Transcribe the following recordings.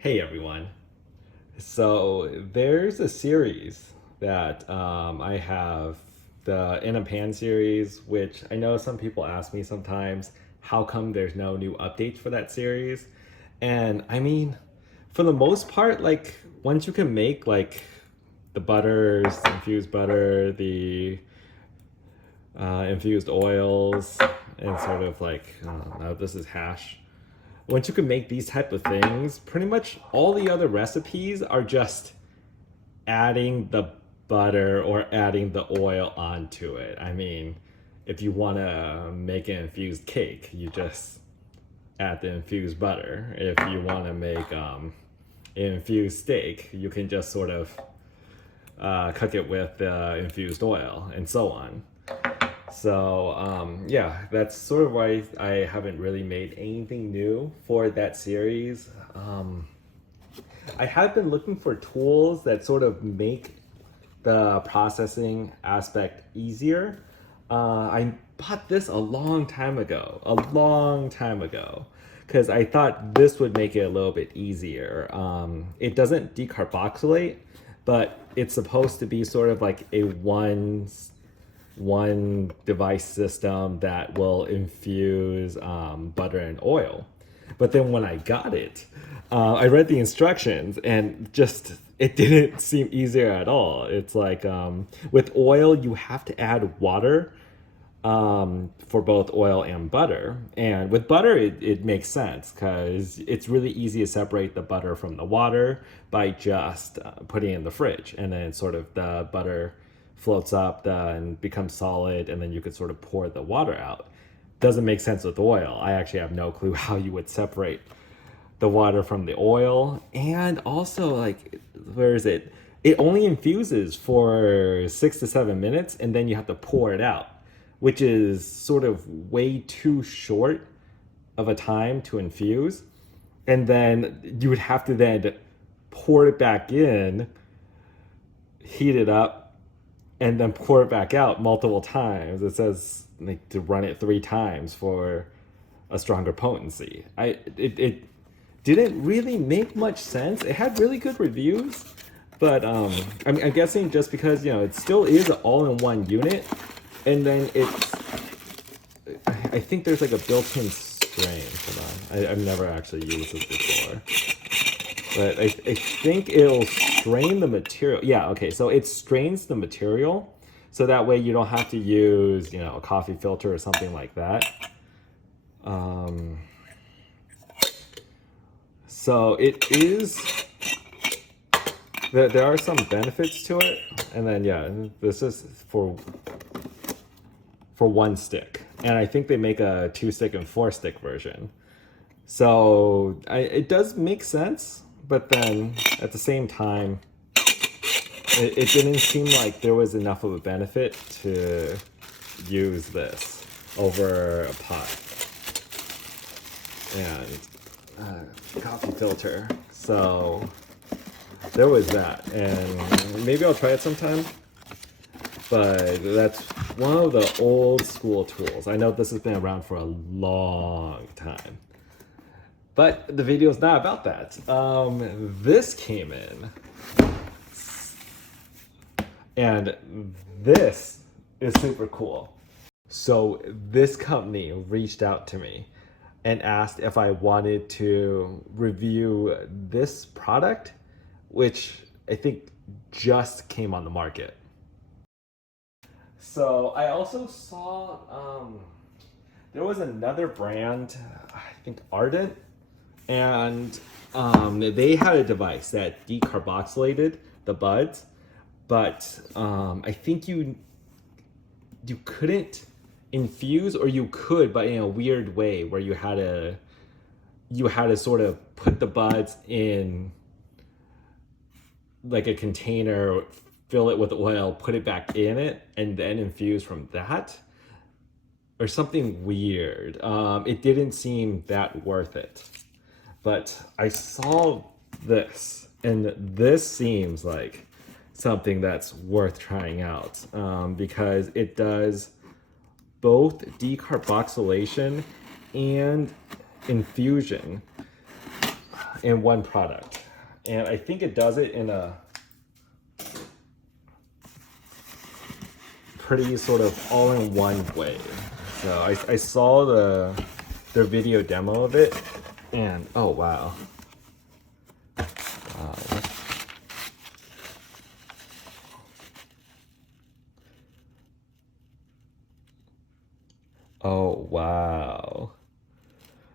Hey everyone. So there's a series that I have, the In a Pan series, which I know some people ask me sometimes, how come there's no new updates for that series? And I mean, for the most part, like once you can make like the butters, the infused butter, the infused oils, and sort of like, this is hash, once you can make these type of things, pretty much all the other recipes are just adding the butter or adding the oil onto it. I mean, if you want to make an infused cake, you just add the infused butter. If you want to make an infused steak, you can just sort of cook it with the infused oil and so on. So yeah, that's sort of why I haven't really made anything new for that series. I have been looking for tools that sort of make the processing aspect easier. I bought this a long time ago, because I thought this would make it a little bit easier. It doesn't decarboxylate, but it's supposed to be sort of like a one device system that will infuse butter and oil. But then when I got it, I read the instructions and just it didn't seem easier at all. It's like with oil, you have to add water for both oil and butter. And with butter, it makes sense because it's really easy to separate the butter from the water by just putting it in the fridge. And then sort of the butter floats up and becomes solid, and then you could sort of pour the water out. Doesn't make sense with oil. I actually have no clue how you would separate the water from the oil. And also, like, where is it? It only infuses for 6 to 7 minutes, and then you have to pour it out, which is sort of way too short of a time to infuse. And then you would have to then pour it back in, heat it up, and then pour it back out multiple times. It says like to run it 3 times for a stronger potency. It didn't really make much sense. It had really good reviews, but I'm guessing just because it still is an all-in-one unit, and then I think there's like a built-in strain. Hold on, I've never actually used this before. But I think it'll strain the material. Yeah, okay, so it strains the material, so that way you don't have to use, a coffee filter or something like that. So it is, there are some benefits to it. And then, yeah, this is for one stick. And I think they make a 2-stick and 4-stick version. So it does make sense. But then at the same time, it didn't seem like there was enough of a benefit to use this over a pot and coffee filter. So there was that, and maybe I'll try it sometime. But that's one of the old school tools. I know this has been around for a long time. But the video is not about that. This came in. And this is super cool. So this company reached out to me and asked if I wanted to review this product, which I think just came on the market. So I also saw there was another brand, I think Ardent, and they had a device that decarboxylated the buds, but I think you couldn't infuse, or you could, but in a weird way where you had to sort of put the buds in like a container, fill it with oil, put it back in it, and then infuse from that, or something weird. It didn't seem that worth it. But I saw this, and this seems like something that's worth trying out, because it does both decarboxylation and infusion. in one product. And I think it does it in a pretty sort of all-in-one way. So I saw their video demo of it, and oh wow. Oh wow.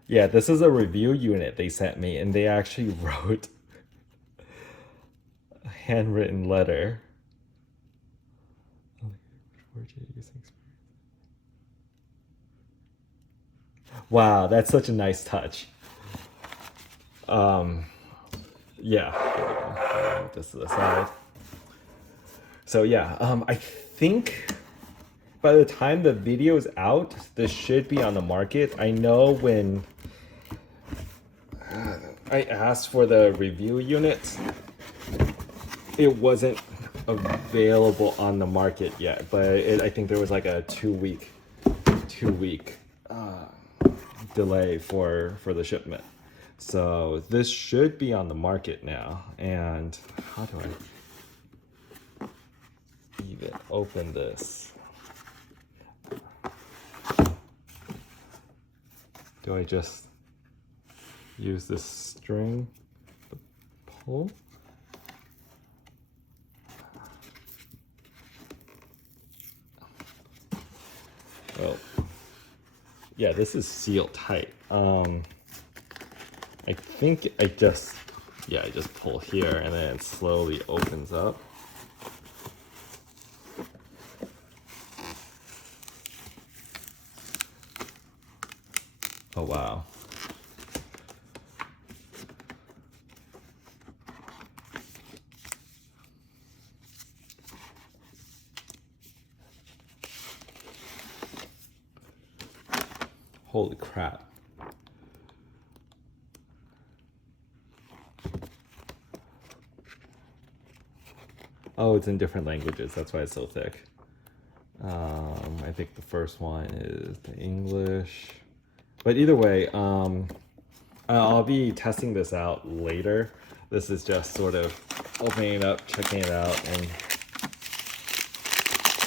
Yeah, this is a review unit they sent me, and they actually wrote a handwritten letter. Wow, that's such a nice touch. Yeah, this to the side. So yeah, I think by the time the video is out, this should be on the market. I know when I asked for the review units, it wasn't available on the market yet, but I think there was like a two week delay for the shipment. So this should be on the market now. And how do I even open this? Do I just use this string to pull? Oh, yeah, this is sealed tight. I think I just pull here and then it slowly opens up. Oh wow. Holy crap. Oh, it's in different languages. That's why it's so thick. I think the first one is the English. But either way, I'll be testing this out later. This is just sort of opening it up, checking it out, and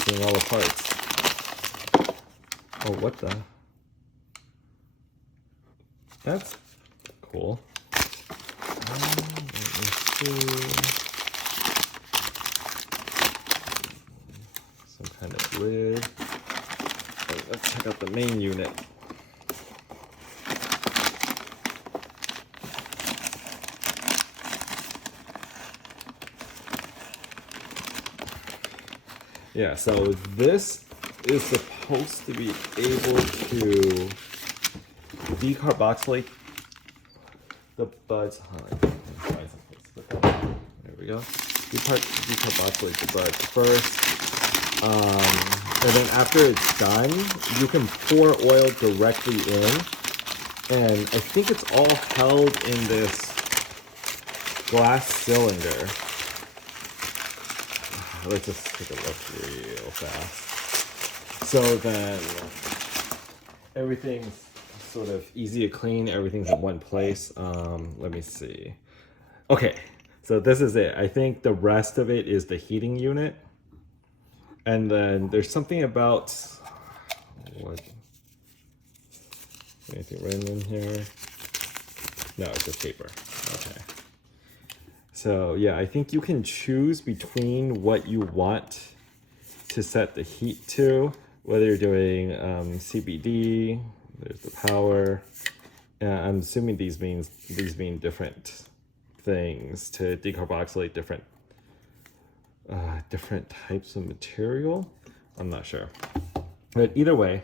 seeing all the parts. Oh, what the? That's cool. Let me see. Some kind of lid. Oh, let's check out the main unit. Yeah, so this is supposed to be able to decarboxylate the buds. There we go. Decarboxylate the buds first. And then after it's done, you can pour oil directly in. And I think it's all held in this glass cylinder. Let's just take a look real fast. So then everything's sort of easy to clean. Everything's in one place. Let me see. Okay, so this is it. I think the rest of it is the heating unit. And then there's something about what? Anything written in here? No, it's just paper. Okay. So yeah, I think you can choose between what you want to set the heat to, whether you're doing CBD, there's the power. I'm assuming these mean different things to decarboxylate different types of material. I'm not sure. But either way,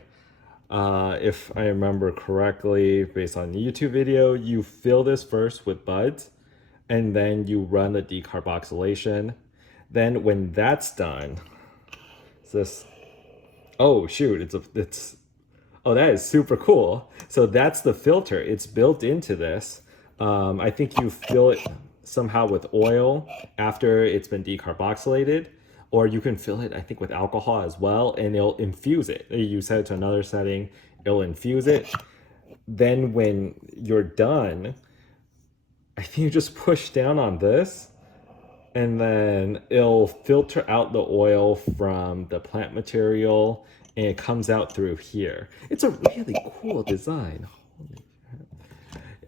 if I remember correctly, based on the YouTube video, you fill this first with buds, and then you run the decarboxylation. Then when that's done, it's this, oh shoot, oh, that is super cool. So that's the filter. It's built into this. I think you fill it somehow with oil after it's been decarboxylated, or you can fill it, I think, with alcohol as well, and it'll infuse it. You set it to another setting, it'll infuse it. Then when you're done, I think you just push down on this, and then it'll filter out the oil from the plant material, and it comes out through here. It's a really cool design.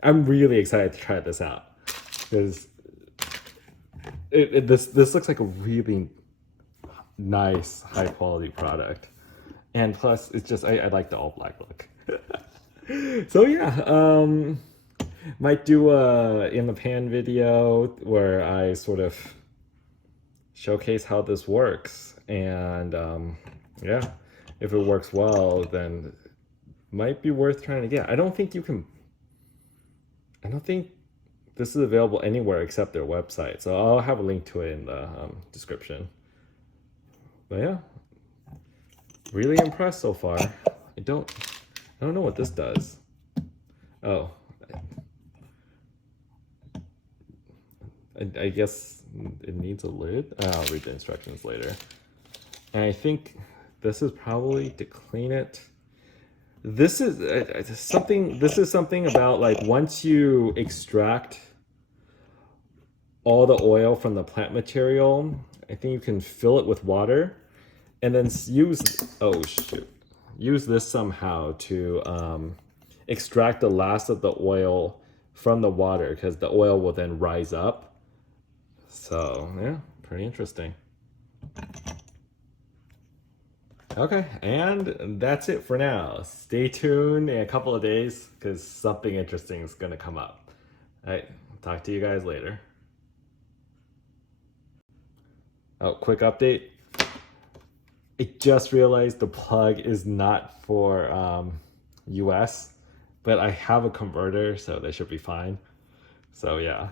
I'm really excited to try this out because this looks like a really nice, high quality product, and plus it's just I like the all black look. So yeah, might do a in the pan video where I sort of showcase how this works, and yeah, if it works well, then might be worth trying to get. I don't think this is available anywhere except their website, so I'll have a link to it in the description. But yeah, really impressed so far. I don't know what this does. Oh, I guess it needs a lid. I'll read the instructions later. And I think this is probably to clean it. This is something about like once you extract all the oil from the plant material, I think you can fill it with water and then use this somehow to extract the last of the oil from the water, because the oil will then rise up. So yeah, pretty interesting. Okay, and that's it for now. Stay tuned in a couple of days because something interesting is gonna come up. All right, talk to you guys later. Oh, quick update. I just realized the plug is not for US, but I have a converter, so they should be fine. So yeah.